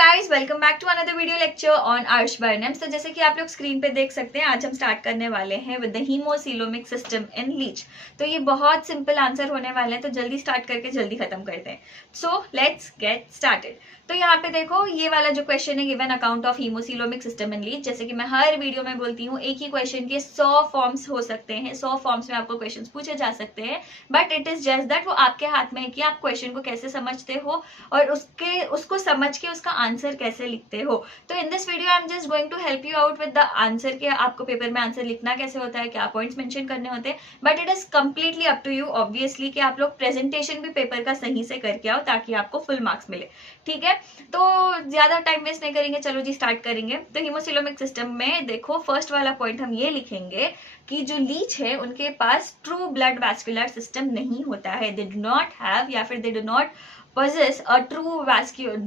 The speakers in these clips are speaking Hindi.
Guys, welcome back to another video lecture on आयुष बर्नम्स। तो जैसे कि आप लोग स्क्रीन पे देख सकते हैं, आज हम स्टार्ट करने वाले हैं with the haemocoelomic system in leech. तो ये बहुत सिंपल आंसर होने वाले हैं, तो जल्दी स्टार्ट करके जल्दी खत्म करते हैं। So let's get started. तो यहाँ पे देखो, ये वाला जो क्वेश्चन है, given account of haemocoelomic system in leech. जैसे कि मैं हर वीडियो में बोलती हूँ, एक ही क्वेश्चन के 100 फॉर्म्स हो सकते हैं, 100 फॉर्म्स में आपको क्वेश्चन पूछे जा सकते हैं, but it is just that वो आपके हाथ में है कि आप क्वेश्चन को कैसे समझते हो और उसको समझ के उसका आंसर कैसे लिखते हो। तो in this video I am just going to help you out with the answer कि आपको पेपर में आंसर लिखना कैसे होता है, क्या पॉइंट्स मेंशन करने होते हैं, but it is completely up to you obviously कि आप लोग प्रेजेंटेशन भी पेपर का सही से करके आओ ताकि आपको फुल मार्क्स मिले। ठीक है, तो ज्यादा टाइम वेस्ट नहीं करेंगे, चलो जी स्टार्ट करेंगे। तो हीमोसिलोमिक सिस्टम में देखो, फर्स्ट वाला पॉइंट हम ये लिखेंगे कि जो लीच है उनके पास ट्रू ब्लड वैस्कुलर सिस्टम नहीं होता है। दे डू नॉट हैव या फिर they do not possess a true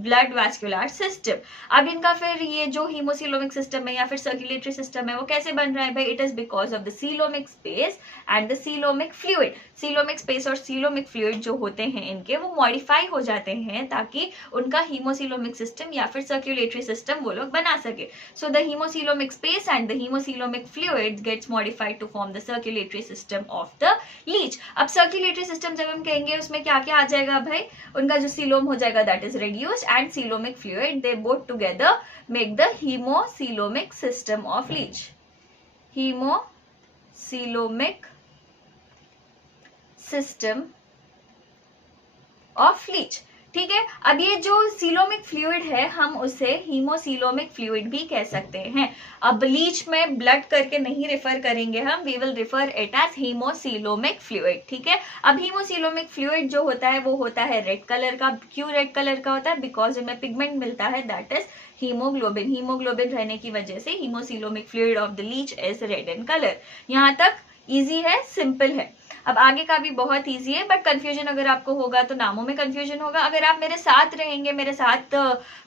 blood vascular system। अब इनका फिर ये जो हीमोसिलोमिक सिस्टम है या फिर सर्कुलेटरी सिस्टम है वो कैसे बन रहा है भाई? It is because of the coelomic space and the coelomic fluid. Coelomic space और सीलोमिक फ्लूइड जो होते हैं इनके, वो मॉडिफाई हो जाते हैं ताकि उनका हीमोसिलोमिक सिस्टम या फिर सर्कुलेटरी सिस्टम वो लोग बना सके। So the haemocoelomic space and the haemocoelomic fluid gets modified to form the circulatory system of the leech. अब सर्कुलेटरी सिस्टम जब हम कहेंगे उसमें क्या क्या आ जाएगा भाई? उनका जो सीलोम हो जाएगा that is reduced and coelomic fluid, they both together make the haemocoelomic system of leech. Haemocoelomic system of leech. ठीक है, अब ये जो सीलोमिक फ्लूइड है हम उसे हीमोसिलोमिक फ्लूइड भी कह सकते हैं। अब लीच में ब्लड करके नहीं रेफर करेंगे हम, we will refer it as haemocoelomic fluid. ठीक है, अब हीमोसिलोमिक फ्लूइड जो होता है वो होता है रेड कलर का। क्यों रेड कलर का होता है? बिकॉज इनमें पिगमेंट मिलता है दैट इज हीमोग्लोबिन। हीमोग्लोबिन रहने की वजह से haemocoelomic fluid of the leech is red in colour. यहाँ तक इजी है, सिंपल है। अब आगे का भी बहुत इजी है, बट कंफ्यूजन अगर आपको होगा तो नामों में कंफ्यूजन होगा। अगर आप मेरे साथ रहेंगे, मेरे साथ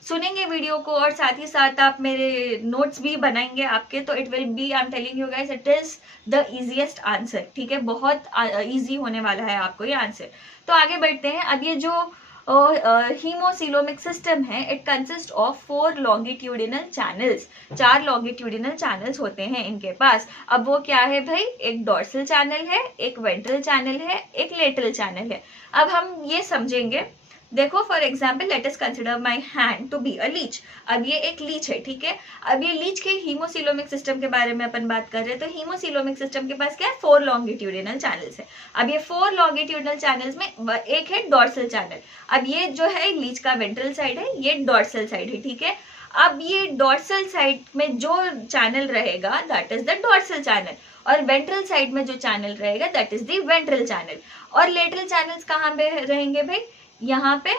सुनेंगे वीडियो को और साथ ही साथ आप मेरे नोट्स भी बनाएंगे आपके, तो it will be, I am telling you guys, it is the easiest answer. ठीक है, बहुत इजी होने वाला है आपको ये आंसर। तो आगे बढ़ते हैं। अब ये जो हीमोसिलोमिक सिस्टम है, it consist of 4 longitudinal channels. 4 longitudinal channels होते हैं इनके पास। अब वो क्या है भाई? एक डॉर्सल चैनल है, एक वेंट्रल चैनल है, एक लेटरल चैनल है। अब हम ये समझेंगे, देखो for example let us consider my hand to be a leech. अब ये एक लीच है, ठीक है। अब ये लीच के हीमोसिलोमिक सिस्टम के बारे में अपन बात कर रहे हैं। तो हीमोसिलोमिक सिस्टम के पास क्या है? 4 लॉन्गिट्यूडिनल चैनल्स है। अब ये 4 लॉन्गिट्यूडिनल चैनल्स में एक है डॉर्सल चैनल। अब ये जो है लीच का वेंट्रल साइड है, ये डॉर्सल साइड है। ठीक है, अब ये डॉर्सल साइड में जो चैनल रहेगा that is the dorsal channel, और वेंट्रल साइड में जो चैनल रहेगा that is the ventral channel. और लेटरल चैनल्स कहाँ पे रहेंगे भाई? यहाँ पे,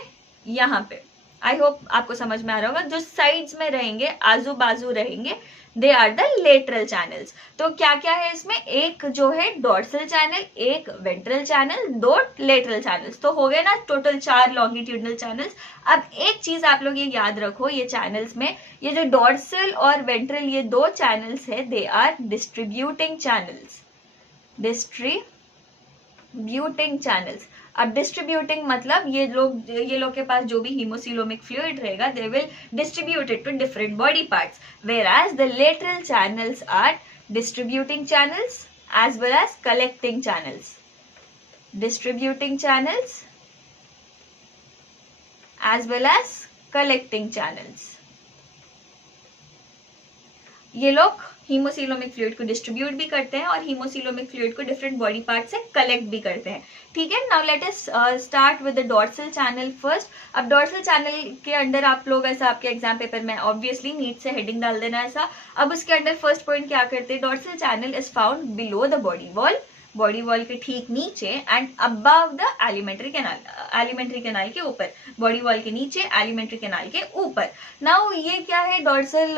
यहाँ पे। आई होप आपको समझ में आ रहा होगा। जो साइड्स में रहेंगे, आजू बाजू रहेंगे, they are the lateral channels. तो क्या क्या है इसमें? एक जो है डॉर्सल चैनल, एक वेंट्रल चैनल, 2 लेटरल चैनल्स। तो हो गए ना टोटल 4 लॉन्गिट्यूडिनल चैनल्स। अब एक चीज आप लोग ये याद रखो, ये चैनल्स में ये जो डॉर्सल और वेंट्रल ये 2 चैनल्स है, they are distributing channels. Distributing channels. अब डिस्ट्रीब्यूटिंग मतलब ये लोग के पास जो भी हीमोसिलोमिक फ्लूइड रहेगा, they will distribute it to different body parts, whereas the lateral channels are distributing channels as well as collecting channels. Distributing channels as well as collecting channels. ये लोग हीमोसिलोमिक फ्लूइड को डिस्ट्रीब्यूट भी करते हैं और हीमोसिलोमिक फ्लूइड को डिफरेंट बॉडी पार्ट से कलेक्ट भी करते हैं। ठीक है, now let us start with the dorsal channel first. अब डॉर्सल चैनल के अंडर आप लोग ऐसा, आपके एग्जाम पेपर में ऑब्वियसली नीट से हेडिंग डाल देना ऐसा। अब उसके अंडर फर्स्ट पॉइंट क्या करते हैं? Dorsal channel is found below the body wall, body wall के ठीक नीचे and above the alimentary canal, alimentary canal के ऊपर, बॉडी वॉल के नीचे, एलिमेंट्री कैनाल के ऊपर। नाउ ये क्या है? Dorsal,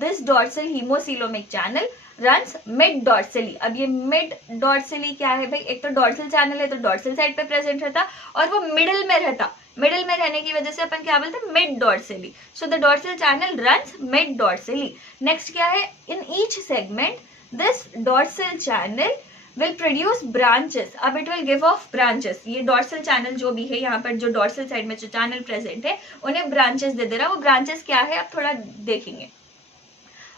this dorsal haemocoelomic channel runs mid dorsally. अब ये मिड डॉर्सली क्या है भाई? एक तो डॉर्सल चैनल है तो डॉर्सल साइड पे प्रेजेंट रहता और वो मिडिल में रहता। मिडिल में रहने की वजह से अपन क्या बोलते हैं? Mid dorsally. So the dorsal channel runs mid dorsally. Next क्या है? In each segment this dorsal channel will produce branches. अब it will give off branches. ये dorsal channel जो भी है यहाँ पर, जो dorsal side में जो channel present है उन्हें branches दे रहा है. वो branches क्या है आप थोड़ा देखेंगे.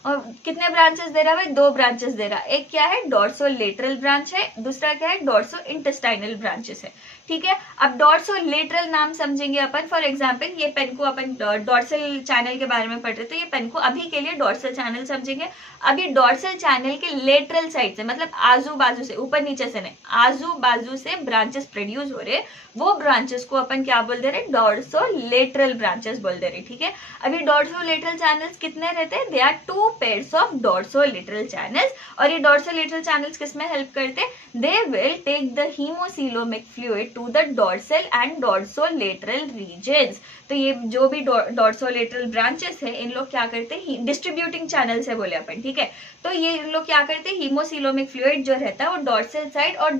और कितने ब्रांचेस दे रहा है भाई? 2 ब्रांचेस दे रहा है. एक क्या है? डॉर्सोलेटरल ब्रांच है, दूसरा क्या है? डॉर्सो इंटेस्टाइनल ब्रांचेस है. ठीक है. अब डॉर्सोलेटरल नाम समझेंगे अपन. फॉर एग्जांपल ये पेन को अपन डॉर्सल चैनल के बारे में पढ़ रहे थे, ये पेन को अभी के लिए डॉर्सल चैनल समझेंगे. अब ये डॉर्सल चैनल के लेटरल साइड से, मतलब आजू बाजू से, ऊपर नीचे से नहीं, आजू बाजू से ब्रांचेस प्रोड्यूस हो रहे, वो ब्रांचेस को अपन क्या बोल दे रहे? डॉर्सोलेटरल ब्रांचेस बोल दे रहे. ठीक है. अभी डॉर्सोलेटरल चैनल्स कितने रहते हैं? They are 2 pairs of dorsolateral channels. और ये dorsolateral channels किसमें हेल्प करते? They will take the hemocoelomic fluid to the dorsal and dorsolateral regions. तो ये जो भी dorsolateral branches है, इन लोग क्या करते हैं? डिस्ट्रीब्यूटिंग चैनल्स है बोले अपन. ठीक है. तो ये लोग क्या करते हैं? हीमोसिलोमिक फ्लूइड जो रहता है वो डॉर्सल साइड और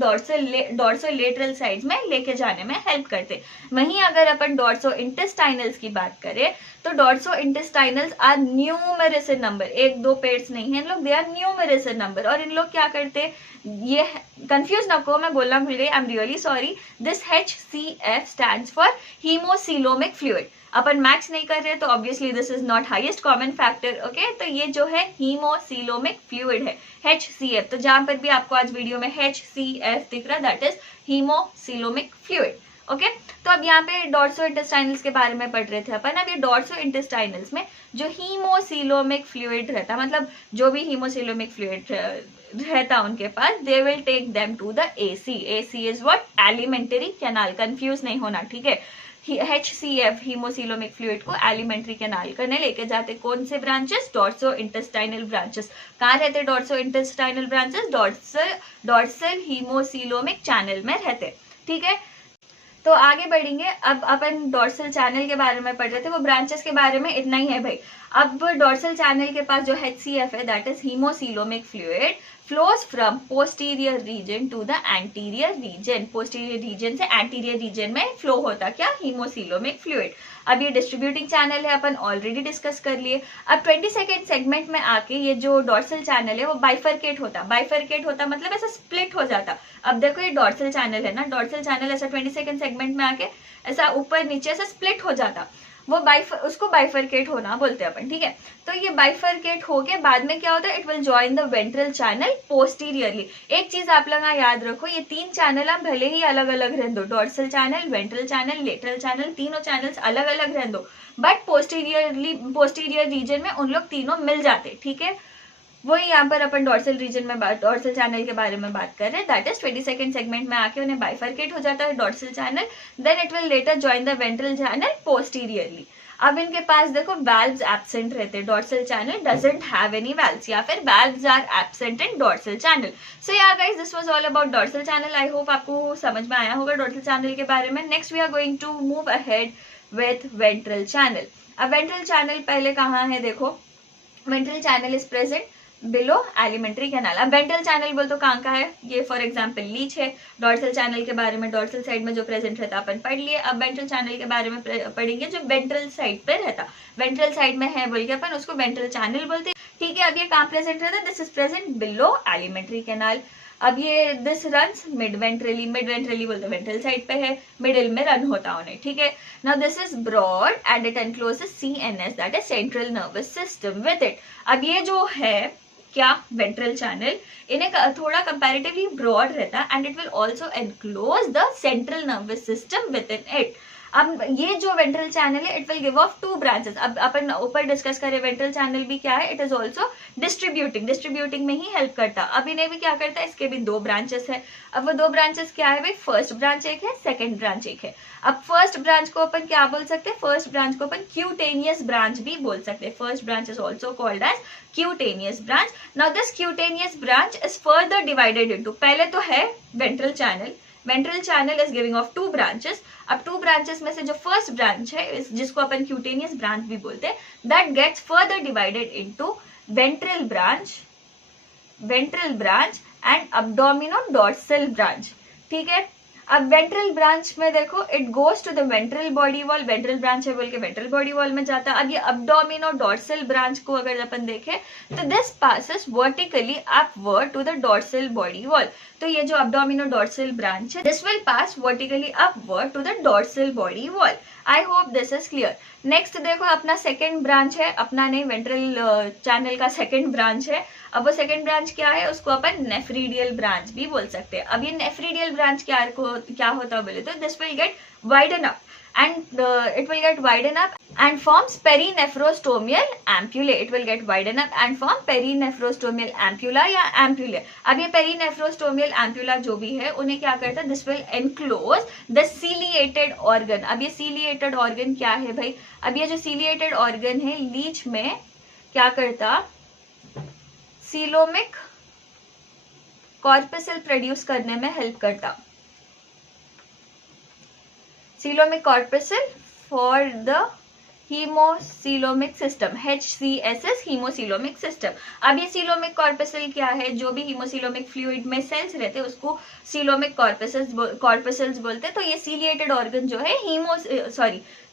डॉर्सोलेटरल साइड में लेके जाने में हेल्प करते. वहीं अगर अपन डॉर्सो इंटेस्टाइनल्स की बात करें तो dorso intestinals are numerous in number. 1-2 pairs नहीं है इन लोग, they are numerous in number. और इन लोग क्या करते? ये कंफ्यूज ना को, मैं बोलना भूल गई, I am really sorry. This HCF stands for haemocoelomic fluid. अपन मैक्स नहीं कर रहे तो obviously this is not highest common factor. Okay. तो ये जो है हीमोसिलोमिक फ्लूइड है, HCF. तो जहां पर भी आपको आज वीडियो में HCF दिख रहा है, that is haemocoelomic fluid. Okay. तो अब यहाँ पे डॉर्सो इंटेस्टाइनल्स के बारे में पढ़ रहे थे अपन. अब ये डॉर्सो इंटेस्टाइनल्स में जो हीमोसिलोमिक फ्लूइड रहता, मतलब जो भी हीमोसिलोमिक फ्लूइड रहता उनके पास, they will take them to the AC. AC is what? Alimentary canal. Confuse नहीं होना. ठीक है. HCF हीमोसिलोमिक फ्लूइड को एलिमेंट्री कैनाल करने लेके जाते. कौन से ब्रांचेस? Dorso intestinal branches. कहाँ रहते dorso intestinal branches? Dorsal haemocoelomic channel में रहते. ठीक है. तो आगे बढ़ेंगे. अब अपन डॉर्सल चैनल के बारे में पढ़ रहे थे, वो ब्रांचेस के बारे में इतना ही है भाई. अब डॉर्सल चैनल के पास जो HCF है, that is haemocoelomic fluid, flows from posterior region to the anterior region. Posterior region से एंटीरियर रीजन में फ्लो होता क्या? Haemocoelomic fluid. अब ये डिस्ट्रीब्यूटिंग चैनल है, अपन ऑलरेडी डिस्कस कर लिए. अब 22nd सेगमेंट में आके ये जो डॉर्सल चैनल है वो बाइफरकेट होता. बाइफरकेट होता मतलब ऐसा स्प्लिट हो जाता. अब देखो ये डॉर्सल चैनल है ना, डॉर्सल चैनल ऐसा 22nd सेगमेंट में आके ऐसा ऊपर नीचे ऐसा स्प्लिट हो जाता. वो उसको बाइफरकेट होना बोलते हैं अपन. ठीक है. तो ये बाइफरकेट होके बाद में क्या होता है? It will join the ventral channel posteriorly. एक चीज आप लोग याद रखो, ये 3 चैनल हम भले ही अलग अलग रहने दो, dorsal channel, ventral channel, lateral channel, तीनों चैनल्स अलग अलग रहने दो, बट पोस्टीरियर रीजन में उन लोग तीनों मिल जाते. ठीक है. वही यहाँ पर अपन डॉर्सल रीजन में डॉर्सल चैनल के बारे में बात कर रहे हैं. दैट इज 22nd सेगमेंट में आके उन्हें बाइफरकेट हो जाता है dorsal channel. Then it will later join the ventral channel posteriorly. अब इनके पास देखो वाल्व्स एब्सेंट रहते हैं. Dorsal channel doesn't have any valves, या फिर valves are absent in dorsal channel. So yeah guys, this was all about dorsal channel. I hope आपको समझ में आया होगा डॉर्सल चैनल के बारे में. Next we are going to move ahead with ventral channel. अब वेंट्रल चैनल पहले कहाँ है? देखो, ventral channel is present below alimentary canal. अब वेंट्रल चैनल बोल तो कहाँ का है? ये फॉर एग्जांपल लीच है. डॉर्सल चैनल के बारे में डॉर्सल साइड में जो प्रेजेंट रहता अपन पढ़ लिए. अब वेंट्रल चैनल के बारे में पढ़ेंगे जो वेंट्रल साइड पे रहता. वेंट्रल साइड में है बोल के अपन उसको वेंट्रल चैनल बोलते हैं. ठीक है. अब ये कहाँ प्रेजेंट रहता है? This is present below alimentary canal. अब ये दिस रन्स मिड वेंट्रली बोलते वेंट्रल साइड पे है, मिडिल में रन होता उन्हें. ठीक है. Now this is broad and it encloses CNS, that is central nervous system with it. अब ये जो है क्या? वेंट्रल चैनल, इन्हें थोड़ा कंपैरेटिवली ब्रॉड रहता है and it will also enclose the central nervous system with in it. अब ये जो वेंट्रल चैनल है, it will give of 2 branches. अब अपन ऊपर डिस्कस करें वेंट्रल चैनल भी क्या है? इट इज ऑल्सो डिस्ट्रीब्यूटिंग में ही हेल्प करता. अब इन्हें भी क्या करता है? इसके भी 2 ब्रांचेस है. अब वो 2 ब्रांचेस क्या है भाई? फर्स्ट ब्रांच एक है, सेकेंड ब्रांच एक है. अब फर्स्ट ब्रांच को अपन क्या बोल सकते हैं? फर्स्ट ब्रांच को अपन क्यूटेनियस ब्रांच भी बोल सकते हैं. First branch is also called as cutaneous branch. Now this cutaneous branch is further divided into, पहले तो है ventral channel. Ventral channel is giving off 2 branches. अब 2 ब्रांचेस में से जो फर्स्ट ब्रांच है, जिसको अपन क्यूटेनियस ब्रांच भी बोलते हैं, that gets further divided into ventral branch and abdomino dorsal branch. ठीक है. अब वेंट्रल ब्रांच में देखो it goes to the ventral body wall, ventral branch है बोल के वेंट्रल बॉडी वॉल में जाता है। अब ये अब्डोमिन और डॉर्सल ब्रांच को अगर अपन देखें तो this passes vertically upward to the dorsal body wall. तो ये जो अब्डोमिन और डॉर्सल ब्रांच है this will pass vertically upward to the dorsal body wall. I hope this is clear. Next देखो अपना सेकेंड ब्रांच है, अपना नहीं वेंट्रल चैनल का सेकेंड ब्रांच है। अब वो सेकेंड ब्रांच क्या है, उसको अपन नेफ्रीडियल ब्रांच भी बोल सकते हैं। अब ये नेफ्रीडियल ब्रांच क्या होता बोले तो this will get widen up and it will get widen up and forms perinephrostomial ampullae. It will get widen up and form perinephrostomial ampulla या ampullae. अब ये perinephrostomial ampulla जो भी है उन्हें क्या करता है, this will enclose the ciliated organ. अब ये ciliated organ क्या है भाई, अब ये जो ciliated organ है लीच में क्या करता, सीलोमिक कॉर्पसल प्रोड्यूस करने में हेल्प करता, coelomic corpuscle for the haemocoelomic system, HCSS haemocoelomic system. अब ये सीलोमिक कॉर्पसल क्या है, जो भी हीमोसीलोमिक फ्लूइड में सेल्स रहते हैं उसको सीलोमिक कॉर्पसल्स बोलते हैं। तो ये सीलिएटेड ऑर्गन जो है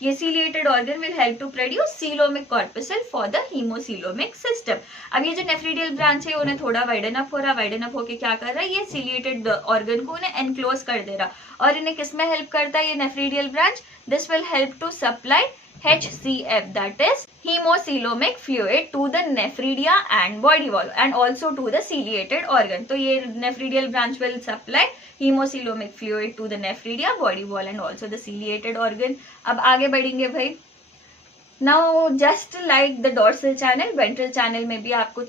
ये ciliated organ will help to produce coelomic corpuscle for the haemocoelomic system. अब ये जो नेफ्रीडियल ब्रांच है उन्हें थोड़ा वाइडन अप हो रहा, वाइडन अप होके क्या कर रहा है, ये सीलिएटेड ऑर्गन को उन्हें एनक्लोज कर दे रहा। और इन्हें किसमें हेल्प करता है ये nephridial branch, this will help to supply HCF, that is hemocoelomic fluid to the nephridia and body wall and also to the ciliated organ. तो ये nephridial branch will supply hemocoelomic fluid to the nephridia, body wall and also the ciliated organ. अब आगे बढ़ेंगे भाई। Now just like the dorsal channel, ventral channel में भी आपको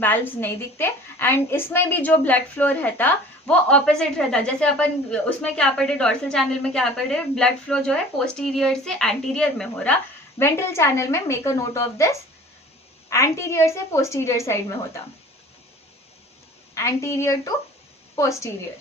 valves नहीं दिखते and इसमें भी जो blood flow रहता वो ऑपोजिट रहता। जैसे अपन उसमें क्या पढ़े, डॉर्सल चैनल में क्या पढ़े, ब्लड फ्लो जो है पोस्टीरियर से एंटीरियर में हो रहा, वेंट्रल चैनल में make a note of this, anterior से पोस्टीरियर साइड में होता, एंटीरियर टू पोस्टीरियर।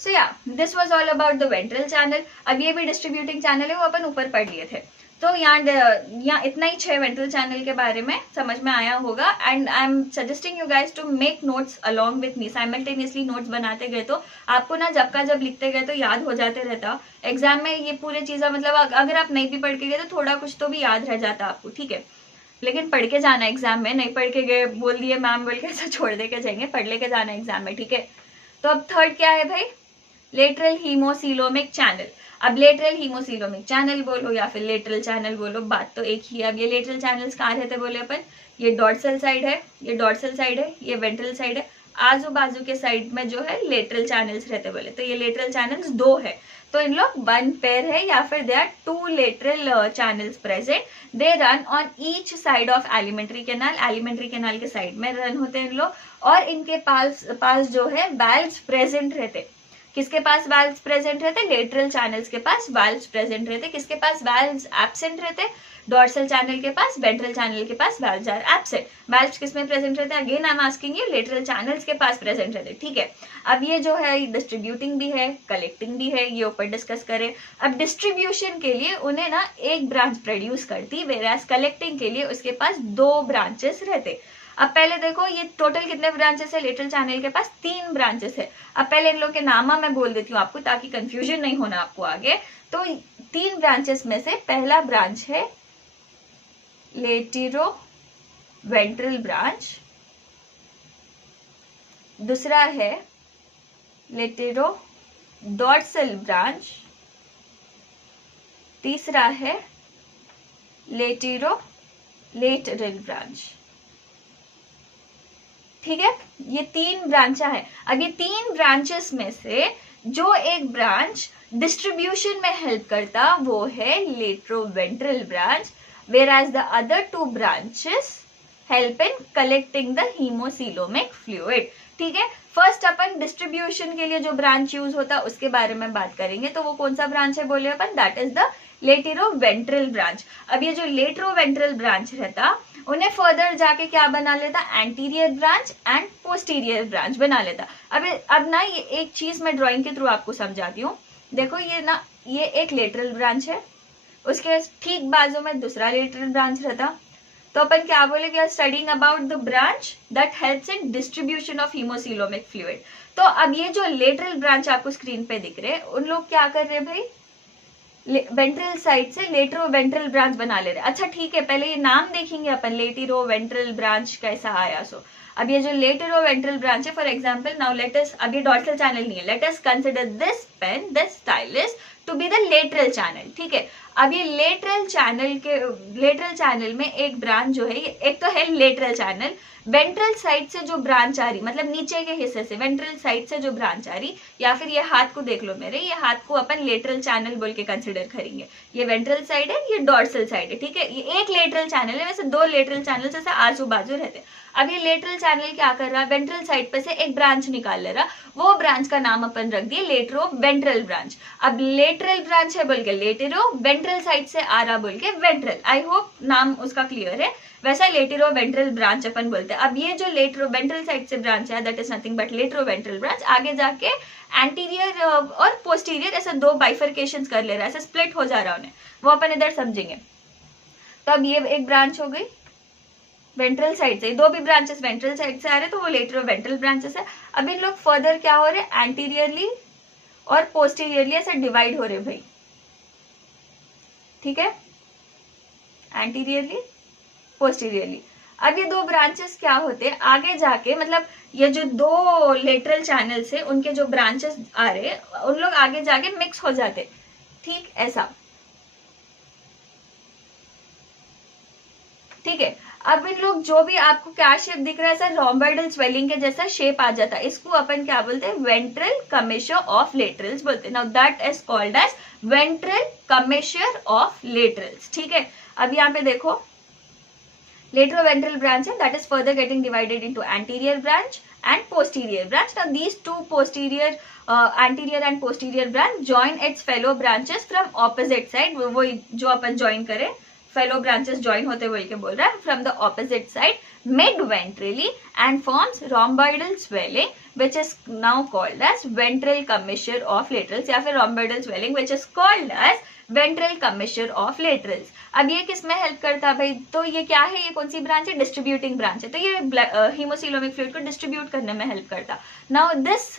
सो या this was all about the ventral channel. अब ये भी डिस्ट्रीब्यूटिंग चैनल है वो अपन ऊपर पढ़ लिए थे। तो यहाँ इतना ही 6 वेंट्रल चैनल के बारे में समझ में आया होगा and I am suggesting you guys to make notes along with me, simultaneously notes बनाते गए तो आपको ना जब का जब लिखते गए तो याद हो जाते रहता। एग्जाम में ये पूरे चीज़ें मतलब अगर आप नहीं भी पढ़ के गए तो थोड़ा कुछ तो भी याद रह जाता आपको, ठीक है। लेकिन पढ़ के जाना एग्जाम में, नहीं पढ़ के गए बोल दिए मैम बोल के ऐसा छोड़ दे के जाएंगे, पढ़ लेके जाना एग्जाम में, ठीक है। तो अब थर्ड क्या है भाई, लेटरल हीमोसीलोमिक चैनल। अब लेटरल हीमोसीलोमिक चैनल बोलो या फिर लेटरल चैनल बोलो, बात तो एक ही है। अब ये लेटरल चैनल्स कहाँ रहते बोले अपन, ये डॉर्सल साइड है, ये डॉर्सल साइड है, ये वेंट्रल साइड है, आजू बाजू के साइड में जो है लेटरल चैनल्स रहते बोले। तो ये लेटरल चैनल्स 2 है, तो इन लोग 1 पेयर है या फिर they are 2 lateral channels present, they run on each side of alimentary canal, alimentary canal के साइड में रन होते हैं इन लोग। और इनके पास जो है वाल्व्स प्रेजेंट रहते। किसके पास वाल्व्स प्रेजेंट रहते, लेटरल चैनल्स के पास वाल्व्स प्रेजेंट रहते। किसके पास वाल्व्स एब्सेंट रहते, डॉर्सल चैनल के पास, वेंट्रल चैनल के पास वाल्व्स आर एब्सेंट। वाल्व्स किसमें प्रेजेंट रहते हैं, again I am asking you, lateral channels के पास प्रेजेंट रहते, ठीक है। अब ये जो है डिस्ट्रीब्यूटिंग भी है, कलेक्टिंग भी है, ये ऊपर डिस्कस करें। अब डिस्ट्रीब्यूशन के लिए उन्हें ना एक ब्रांच प्रोड्यूस करती, वेराज कलेक्टिंग के लिए उसके पास 2 ब्रांचेस रहते। अब पहले देखो ये टोटल कितने ब्रांचेस है, लेटरल चैनल के पास 3 ब्रांचेस है। अब पहले इन लोग के नामा मैं बोल देती हूँ आपको ताकि कंफ्यूजन नहीं होना आपको आगे। तो 3 ब्रांचेस में से पहला ब्रांच है लेटेरो वेंट्रल ब्रांच, दूसरा है लेटेरो डॉर्सल ब्रांच, तीसरा है लेटेरो लेटरल ब्रांच, ठीक है। ये 3 ब्रांचा है। अब ये 3 ब्रांचेस में से जो एक ब्रांच डिस्ट्रीब्यूशन में हेल्प करता वो है लेटरोवेंट्रल branch, whereas the other 2 branches help in collecting the hemocoelomic fluid, ठीक है। फर्स्ट अपन डिस्ट्रीब्यूशन के लिए जो ब्रांच यूज होता है उसके बारे में बात करेंगे। तो वो कौन सा ब्रांच है बोले अपन, दैट इज द लेटेरोवेंट्रल ब्रांच। अब ये जो लेटरोवेंट्रल ब्रांच रहता उन्हें फर्दर जाके क्या बना लेता, anterior branch and posterior branch बना लेता। अब ना ये एक चीज मैं ड्राइंग के थ्रू आपको समझाती हूँ। देखो ये एक लेटरल ब्रांच है, उसके ठीक बाजू में दूसरा लेटरल ब्रांच रहता। तो अपन क्या बोले, we are studying about the branch that helps in distribution of haemocoelomic fluid. तो अब ये जो लेटरल ब्रांच आपको स्क्रीन पे दिख रहे हैं, उन लोग क्या कर रहे हैं भाई, वेंट्रल साइड से लेटरो वेंट्रल ब्रांच बना ले रहे हैं। अच्छा ठीक है, पहले ये नाम देखेंगे अपन, लेटेरो वेंट्रल ब्रांच कैसा आया। सो अब ये जो लेटेरो वेंट्रल ब्रांच है, for example now let us, अब ये डॉर्सल चैनल नहीं है, let us consider this pen, this stylus to be the lateral channel. ठीक है, अब ये लेटरल चैनल में एक ब्रांच जो है, एक तो है लेटरल चैनल, वेंट्रल साइड से जो ब्रांच आ रही, मतलब नीचे के हिस्से से वेंट्रल साइड से जो ब्रांच आ रही, या फिर ये हाथ को देख लो मेरे, ये हाथ को अपन लेटरल चैनल बोल के कंसिडर करेंगे। ये वेंट्रल साइड है, ये डॉर्सल साइड है। ठीक है, ये एक लेटरल चैनल है, वैसे दो लेटरल चैनल जैसे आजू बाजू रहते हैं। अब ये लेटरल चैनल क्या कर रहा है, वेंट्रल साइड पे से एक ब्रांच निकाल ले रहा, वो ब्रांच का नाम अपन रख दिए लेटरो वेंट्रल ब्रांच। अब लेटरल ब्रांच है बोल के लेटेरो, वेंट्रल साइड से आ रहा बोल के वेंट्रल। आई होप नाम उसका क्लियर है। वैसा लेटेरो वेंट्रल ब्रांच अपन बोलते हैं। अब ये जो लेटरो वेंट्रल साइड से ब्रांच है, that is nothing but latero ventral branch, आगे जाके एंटीरियर और पोस्टीरियर ऐसे दो बाइफर्केशंस कर ले रहा है, ऐसे स्प्लिट हो जा रहा है उन्हें, वो अपन इधर समझेंगे। तो अब ये एक ब्रांच हो गई वेंट्रल साइड से, दो भी ब्रांचेस वेंट्रल साइड से आ रहे तो वो लेटरो वेंट्रल ब्रांचेस है। अब इन लोग फर्दर क्या हो रहे, एंटीरियरली और पोस्टीरियरली ऐसे डिवाइड हो रहे भाई। ठीक है, एंटीरियरली पोस्टीरियरली। अब ये दो ब्रांचेस क्या होते हैं आगे जाके, मतलब ये जो दो लेटरल चैनल्स है उनके जो ब्रांचेस आ रहे उन लोग आगे जाके मिक्स हो जाते। ठीक ऐसा, ठीक है। अब इन लोग जो भी आपको क्या शेप दिख रहा है, सर रोम्बोइडल स्वेलिंग के जैसा शेप आ जाता है, इसको अपन क्या बोलते हैं, वेंट्रल कमिश्योर ऑफ लेटरल्स बोलते हैं। Now that is called as ventral commissure of laterals. ठीक है, अब यहाँ पे देखो लेटरोवेंट्रल branch है, that is further getting divided into anterior branch and posterior branch. Now these two anterior and posterior branch join its fellow branches from opposite side. वो जो अपन join करें, fellow branches join होते बोल के बोल रहा है, from the opposite side mid ventrally and forms rhomboidal swelling which is now called as ventral commissure of laterals, या फिर rhomboidal swelling which is called as ventral commissure of laterals. अब ये किसमें हेल्प करता है भाई, तो ये क्या है, ये कौन सी ब्रांच है, डिस्ट्रीब्यूटिंग ब्रांच है, तो ये हीमोसिलोमिक फ्लूइड को डिस्ट्रीब्यूट करने में हेल्प करता। Now this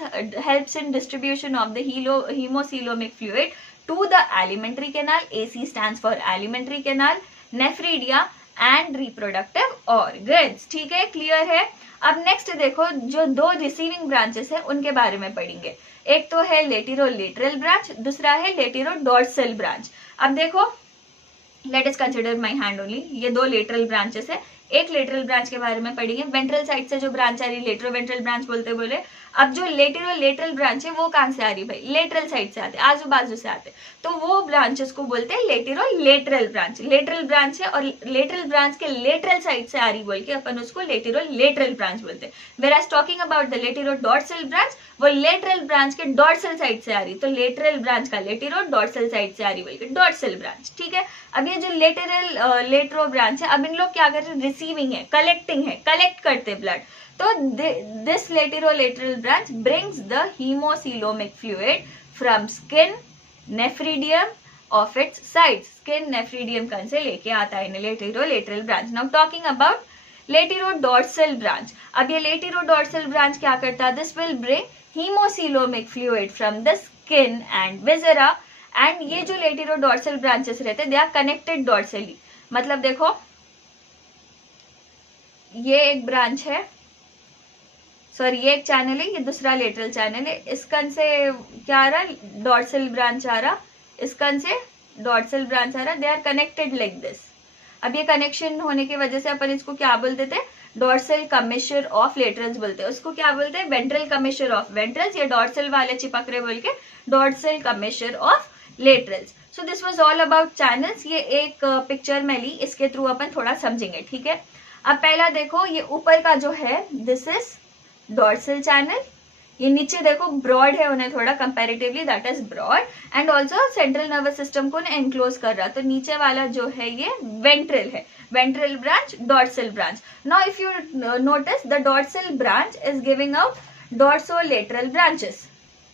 helps in distribution of the haemocoelomic fluid to the alimentary canal, AC stands for alimentary canal, nephridia and reproductive organs. ठीक है, क्लियर है। अब नेक्स्ट देखो, जो दो रिसीविंग ब्रांचेस है उनके बारे में पढ़ेंगे। एक तो है लेटेरो लेटरल ब्रांच, दूसरा है लेटेरो डॉर्सल ब्रांच। अब देखो, late us consider my hand only, ये दो लेटरल ब्रांचेस है। एक लेटरल ब्रांच के बारे में पढ़ेंगे, वेंट्रल साइड से जो ब्रांच आ रही है लेटरो वेंट्रल ब्रांच बोले। अब जो लेटेरो लेटरल ब्रांच है वो कहां से आ रही भाई, लेटरल साइड से आते, आजू बाजू से आते, तो वो ब्रांचेस को बोलते हैं लेटेरो लेटरल ब्रांच। लेटरल ब्रांच है और लेटरल ब्रांच के लेटरल साइड से आ रही बोल के अपन उसको लेटेरो लेटरल ब्रांच बोलते हैं। Whereas talking about the latero dorsal branch, वो लेटरल ब्रांच के डॉर्सल साइड से आ रही, तो लेटरल ब्रांच का लेटेरो डॉर्सल साइड से आ रही बोल के डॉर्सल ब्रांच। ठीक है, अब ये जो लेटरो ब्रांच है, अब इन लोग क्या कर रहे हैं, रिसीविंग है, कलेक्टिंग है, कलेक्ट करते ब्लड। तो this lateral branch brings the hemocoelomic fluid from skin nephridium of its sides. Skin nephridium कौन से लेके आता है lateral branch. Now talking about laterodorsal branch. अब ये laterodorsal branch क्या करता है? This will bring hemocoelomic fluid from the skin and viscera. And ये जो laterodorsal branches रहते हैं, they are connected dorsally. मतलब देखो, ये एक ब्रांच है, सॉरी ये एक चैनल है, ये दूसरा लेटरल चैनल है। इसकन से क्या आ रहा है, डॉर्सल ब्रांच आ रहा, इसकन से डॉर्सल ब्रांच आ रहा, they are connected like this. अब ये कनेक्शन होने की वजह से अपन इसको क्या बोलते थे, डॉर्सल कमिश्योर ऑफ लेटरल्स बोलते हैं। उसको क्या बोलते हैं, वेंट्रल कमिश्योर ऑफ वेंट्रल्स, ये डॉर्सल वाले चिपक रहे बोल के dorsal commissure of laterals. So this was all about channels. ये एक पिक्चर में ली, इसके थ्रू अपन थोड़ा समझेंगे। ठीक है, अब पहला देखो, ये ऊपर का जो है दिस इज डॉर्सल चैनल, ये नीचे देखो ब्रॉड है उन्हें थोड़ा comparatively, that is broad, and also central nervous system को एनक्लोज कर रहा, तो नीचे वाला जो है ये वेंट्रल है, ventral branch, dorsal branch. Now if you notice the dorsal branch is giving out dorsolateral branches,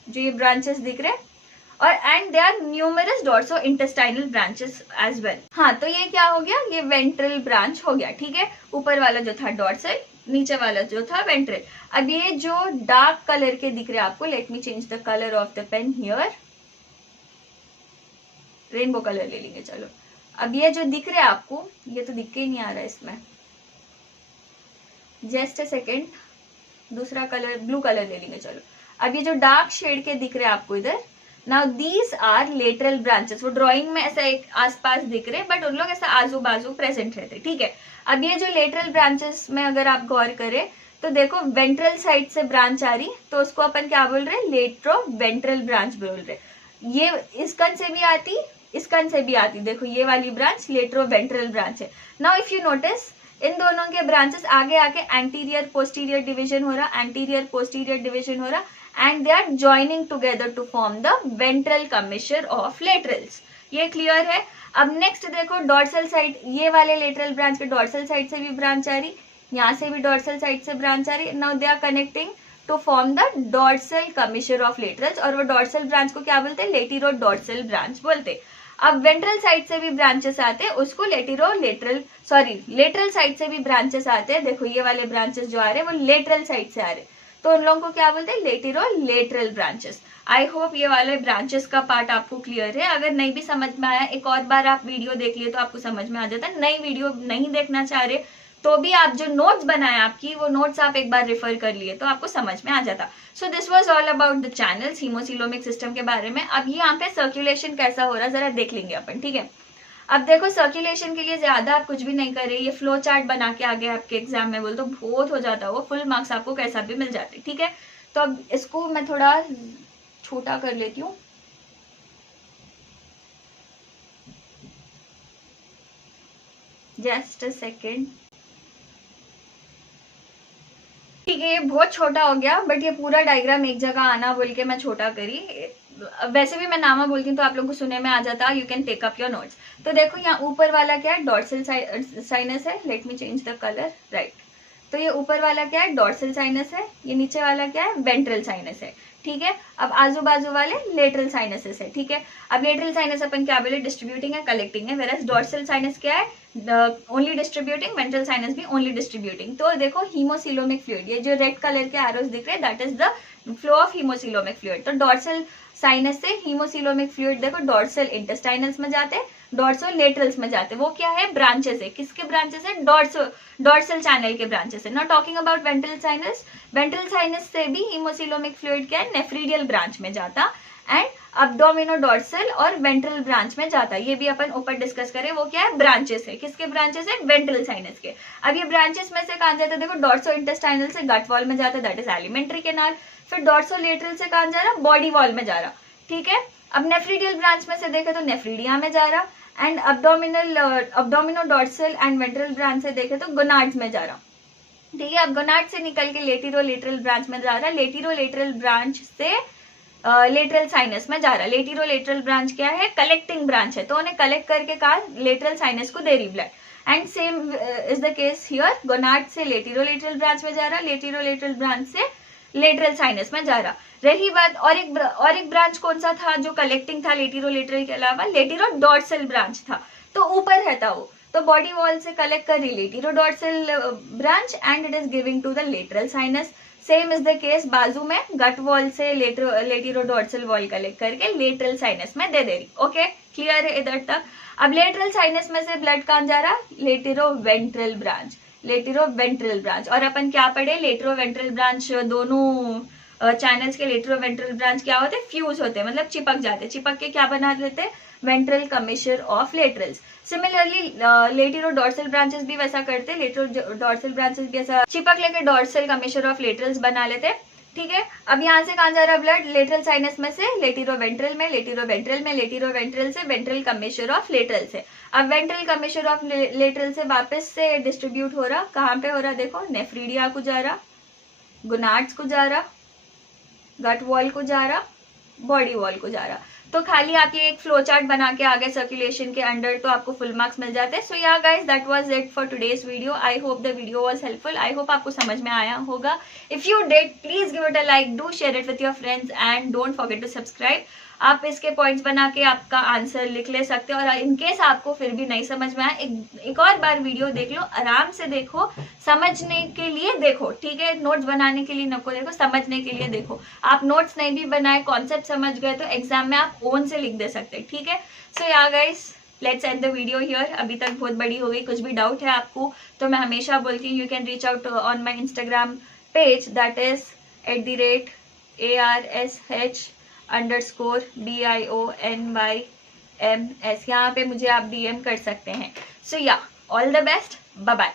जो ये ब्रांचेस दिख रहे हैं, और and they are numerous dorso intestinal branches as well. हाँ, तो ये क्या हो गया, ये वेंट्रल ब्रांच हो गया। ठीक है, ऊपर वाला जो था डॉर्सल, नीचे वाला जो था वेंट्रल। अब ये जो डार्क कलर के दिख रहे हैं आपको, let me change the colour of the pen here, rainbow colour ले लेंगे चलो। अब ये जो दिख रहे हैं आपको, ये तो दिख के ही नहीं आ रहा है इसमें, जस्ट अ सेकेंड, दूसरा कलर ब्लू कलर ले लेंगे चलो। अब ये जो डार्क शेड के दिख रहे हैं आपको इधर, now these are lateral branches. वो ड्राइंग में ऐसा एक आसपास दिख रहे बट उन लोग ऐसा आजू बाजू प्रेजेंट रहते, ठीक है। अब ये जो लेटरल ब्रांचेस में अगर आप गौर करें तो देखो वेंट्रल साइड से ब्रांच आ रही, तो उसको अपन क्या बोल रहे हैं, लेट्रो वेंट्रल ब्रांच बोल रहे। ये इस कन से भी आती, इस कन से भी आती, देखो ये वाली ब्रांच लेट्रो वेंट्रल ब्रांच है। Now if you notice in दोनों के ब्रांचेस आगे आके एंटीरियर पोस्टीरियर डिवीजन हो रहा, एंटीरियर पोस्टीरियर डिवीजन हो रहा, and they are joining together to form the ventral commissure of laterals। ये क्लियर है। अब नेक्स्ट देखो डॉर्सल साइड, ये वाले लेटरल ब्रांच के डॉर्सल साइड से भी ब्रांच आ रही, यहाँ से भी डॉर्सल साइड से ब्रांच आ रही। Now they are connecting to form the dorsal commissure of laterals, और वो डॉर्सल ब्रांच को क्या बोलते हैं, लेटिरो डॉर्सल ब्रांच बोलते। अब वेंट्रल साइड से भी ब्रांचेस आते हैं, उसको लेटिरो लेटरल, सॉरी लेटरल साइड से भी ब्रांचेस आते हैं। देखो ये वाले ब्रांचेस जो आ रहे हैं वो लेटरल साइड से आ रहे, तो उन लोगों को क्या बोलते हैं, लेटिरो लेटरल ब्रांचेस। आई होप ये वाले ब्रांचेस का पार्ट आपको क्लियर है। अगर नहीं भी समझ में आया, एक और बार आप वीडियो देख लिए तो आपको समझ में आ जाता है। नई वीडियो नहीं देखना चाह रहे तो भी आप जो नोट्स बनाए आपकी, वो नोट्स आप एक बार रेफर कर लिए तो आपको समझ में आ जाता। So this was all about the channels haemocoelomic system के बारे में। अब यहाँ पे सर्कुलेशन कैसा हो रहा है जरा देख लेंगे अपन, ठीक है। अब देखो सर्कुलेशन के लिए ज्यादा आप कुछ भी नहीं कर रहे, ये फ्लो चार्ट बना के आगे आपके एग्जाम में बोल तो बहुत हो जाता है, वो फुल मार्क्स आपको कैसा भी मिल जाते, ठीक है। तो अब इसको मैं थोड़ा छोटा कर लेती हूँ, जस्ट अ सेकेंड, ठीक है। ये बहुत छोटा हो गया बट ये पूरा डायग्राम एक जगह आना बोल के मैं छोटा करी। वैसे भी मैं नामा बोलती हूँ तो आप लोगों को सुनने में आ जाता, you can take up your notes. तो देखो यहाँ ऊपर वाला क्या है, डॉर्सल साइनस है, let me change the colour, right. तो ये ऊपर वाला क्या है, डॉर्सल साइनस है, ये नीचे वाला क्या है, वेंट्रल साइनस है, ठीक है। अब आजू बाजू वाले लेटरल साइनसेस है, ठीक है। अब लेटरल साइनस अपन क्या बोले, डिस्ट्रीब्यूटिंग है, कलेक्टिंग है, वेरएस डॉर्सल साइनस क्या है, ओनली डिस्ट्रीब्यूटिंग, वेंट्रल साइनस भी ओनली डिस्ट्रीब्यूटिंग। तो देखो हीमोसिलोमिक फ्लूइड, ये जो रेड कलर के एरोस दिख रहे हैं that is the flow of haemocoelomic fluid. तो डॉर्सल साइनस से हीमोसिलोमिक फ्लूइड देखो डॉर्सल इंटेस्टाइनल्स में जाते हैं, डॉर्सल लेटरल्स में जाते हैं। वो क्या है, ब्रांचेस है, किसके ब्रांचेस है, डॉर्सल चैनल के ब्रांचेस है। Not talking about ventral sinus, ventral sinus से भी हीमोसिलोमिक फ्लूइड क्या है, नेफ्रीडियल ब्रांच में जाता एंड अब्डोमिनोडॉर्सल और वेंट्रल ब्रांच में जाता है। ये भी अपन ऊपर डिस्कस करें, वो क्या है, ब्रांचेस है, किसके ब्रांचेस है, वेंट्रल साइनस के। अब ये ब्रांचेस में से कहां जाता है, देखो डॉर्सो इंटेस्टाइनल से गट वॉल में जाता है, दैट इज एलिमेंट्री कैनाल। फिर डॉर्सो लेटरल से कहां जा रहा, बॉडी वॉल में जा रहा, ठीक है। अब नेफ्रीडियल ब्रांच में से देखे तो नेफ्रीडिया में जा रहा, एंड अब्डोमिनोडॉर्सल एंड वेंट्रल ब्रांच से देखे तो गोनाड्स में जा रहा, ठीक है। अब गोनाड से निकल के लेटिरो लेटरल ब्रांच में जा रहा, लेटिरो लेटरल ब्रांच से लेटरल साइनस में जा रहा। लेटिरो लेटरल ब्रांच क्या है, कलेक्टिंग ब्रांच है, तो उन्हें कलेक्ट करके कहा लेटरल साइनस को दे रही blood, and same is the case here, gonad से लेटिरो लेटरल ब्रांच में जा रहा, लेटिरो लेटरल ब्रांच से लेटरल साइनस में जा रहा। रही बात और एक ब्रांच कौन सा था जो कलेक्टिंग था लेटिरो लेटरल के अलावा, लेटिरो डॉर्सल ब्रांच था, तो ऊपर रहता वो, तो बॉडी वॉल से कलेक्ट कर रही latero dorsal branch and it is giving to the lateral sinus. Same is the case बाजू में गट वॉल से लेटिरो डॉर्सल वॉल कलेक्ट करके लेटरल साइनस में दे रही। ओके क्लियर है इधर तक। अब लेटरल साइनस में से ब्लड कहां जा रहा, लेटिरो वेंट्रल ब्रांच, लेटिरो वेंट्रल ब्रांच। और अपन क्या पढ़े, लेटिरो वेंट्रल ब्रांच दोनों चैनल्स के लेटिरो वेंट्रल ब्रांच क्या होते हैं, फ्यूज होते हैं, मतलब चिपक जाते हैं, चिपक के क्या बना देते हैं, ventral commissure of laterals. Similarly latero dorsal branches भी वैसा करते हैं, लेटिरो डॉर्सल ब्रांचेस भी ऐसा चिपक लेके डॉर्सल कमिश्योर ऑफ लेटरल्स बना लेते हैं, ठीक है। अब यहाँ से कहां जा रहा है ब्लड, लेटरल साइनस में से लेटिरो वेंट्रल में, लेटिरो वेंट्रल में, लेटिरो वेंट्रल से वेंट्रल कमिश्योर ऑफ लेटरल से। अब वेंट्रल कमिश्योर ऑफ लेटरल से वापस से डिस्ट्रीब्यूट हो रहा, कहाँ पे हो रहा, देखो नेफ्रीडिया को जा रहा, गोनाड्स को जा रहा, गट वॉल को जा रहा, बॉडी वॉल को जा रहा। तो खाली आप ये एक फ्लो चार्ट बना के आगे सर्कुलेशन के अंडर तो आपको फुल मार्क्स मिल जाते हैं। So yeah guys that was it for today's video. I hope the video was helpful, I hope आपको समझ में आया होगा। If you did please give it a like, do share it with your friends and don't forget to subscribe. आप इसके पॉइंट्स बना के आपका आंसर लिख ले सकते हो। और इनकेस आपको फिर भी नहीं समझ में आया, एक और बार वीडियो देख लो, आराम से देखो, समझने के लिए देखो, ठीक है, नोट्स बनाने के लिए नको देखो, समझने के लिए देखो। आप नोट्स नहीं भी बनाए, कॉन्सेप्ट समझ गए तो एग्जाम में आप ओन से लिख दे सकते हैं, ठीक है। सो yeah guys, let's end the video here. अभी तक बहुत बड़ी हो गई, कुछ भी डाउट है आपको तो मैं हमेशा बोलती हूँ, you can reach out on my Instagram page, that is @ARSH_BIONYMS। यहाँ पे मुझे आप DM कर सकते हैं। So yeah, all the best, bye bye.